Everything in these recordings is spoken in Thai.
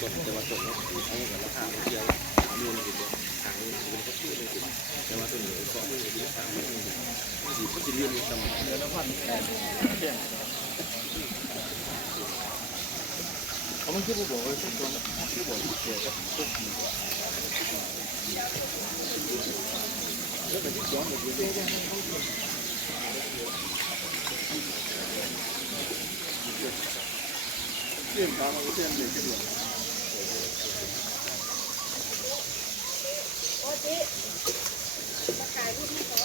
ต้นแต่ว่าต้นนี้เอาเงินราคาเดียวมีเงินติดตัวทางนี้เป็นก็คือเป็นแต่ว่าต้นนี้ก็มีเงินติดตามไม่ดีก็จะเรียนรู้ตามเดือนละพันเขาไม่คิดว่าบอกว่าทุกคนที่บอกเกี่ยวกับทุกทีแล้วเป็นที่ย้อนไปเรื่อยๆเรื่องการเราเรื่องเด็กที่ด้วยโอ้จิมาขายรุ่นให้เขา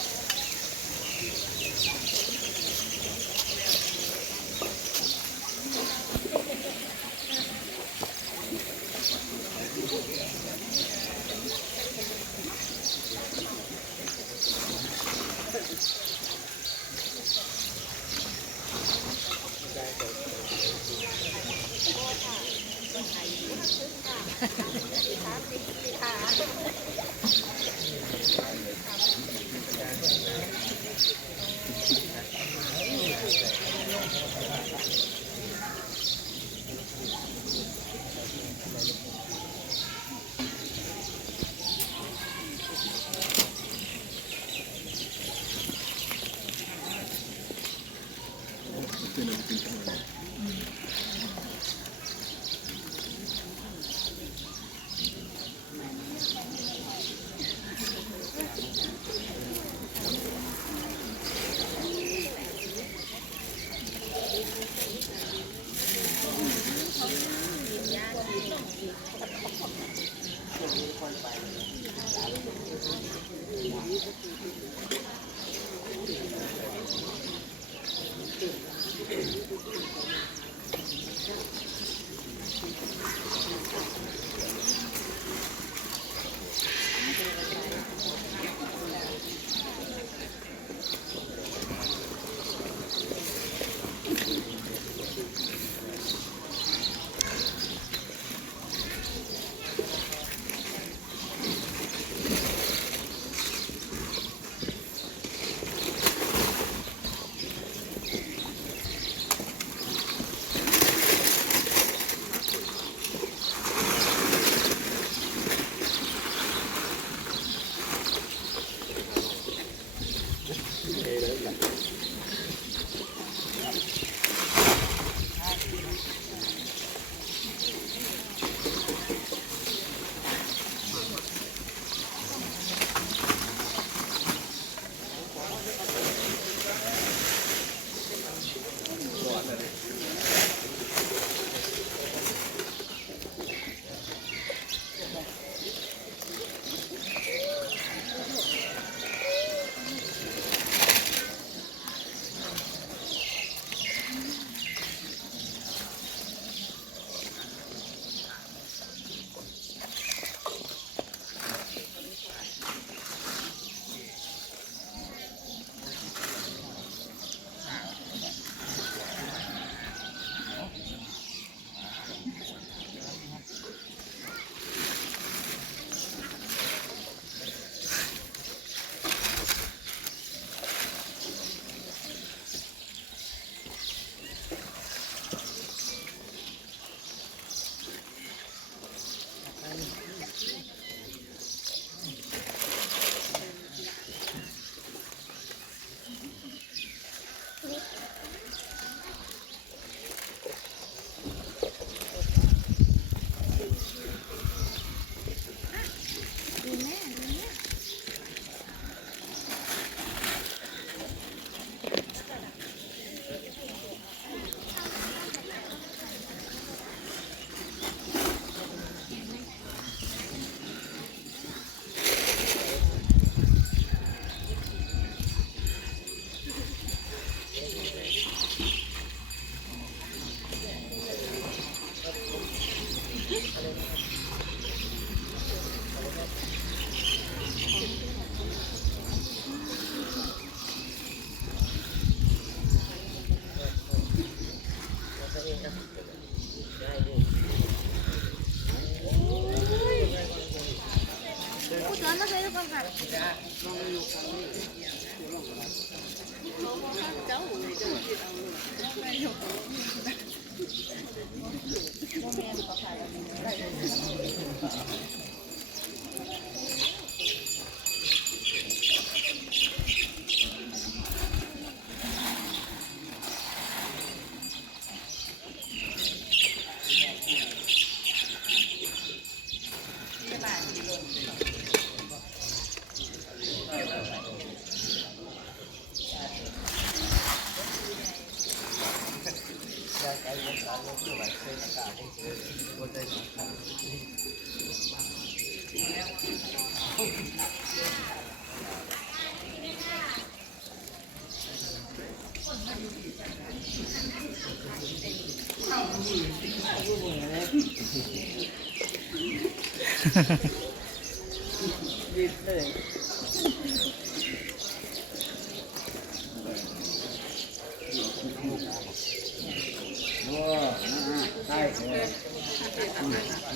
ได้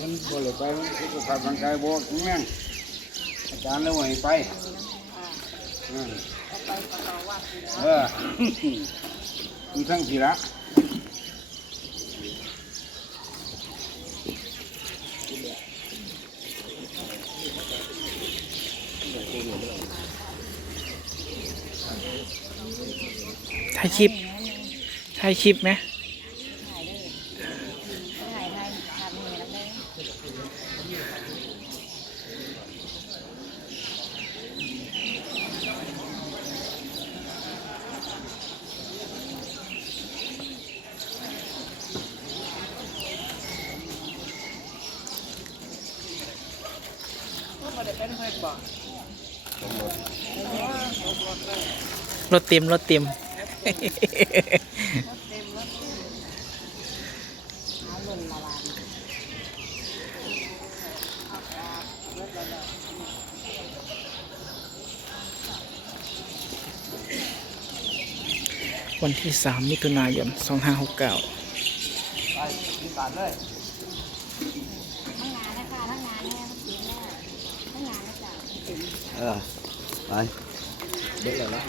มันบ่เลยไปสุขภาพร่างกายบ่แข็งแรงอาจารย์เลยว่าให้ไปมีทั้งทีละถ่ายคลิปไหม รถเต็มวันที่3 มิถุนายน 2569 ทั้งงานนะคะทั้งงานแม่ทั้งงานทั้งงานนะจ๊ะ ไปเด็กเลยละ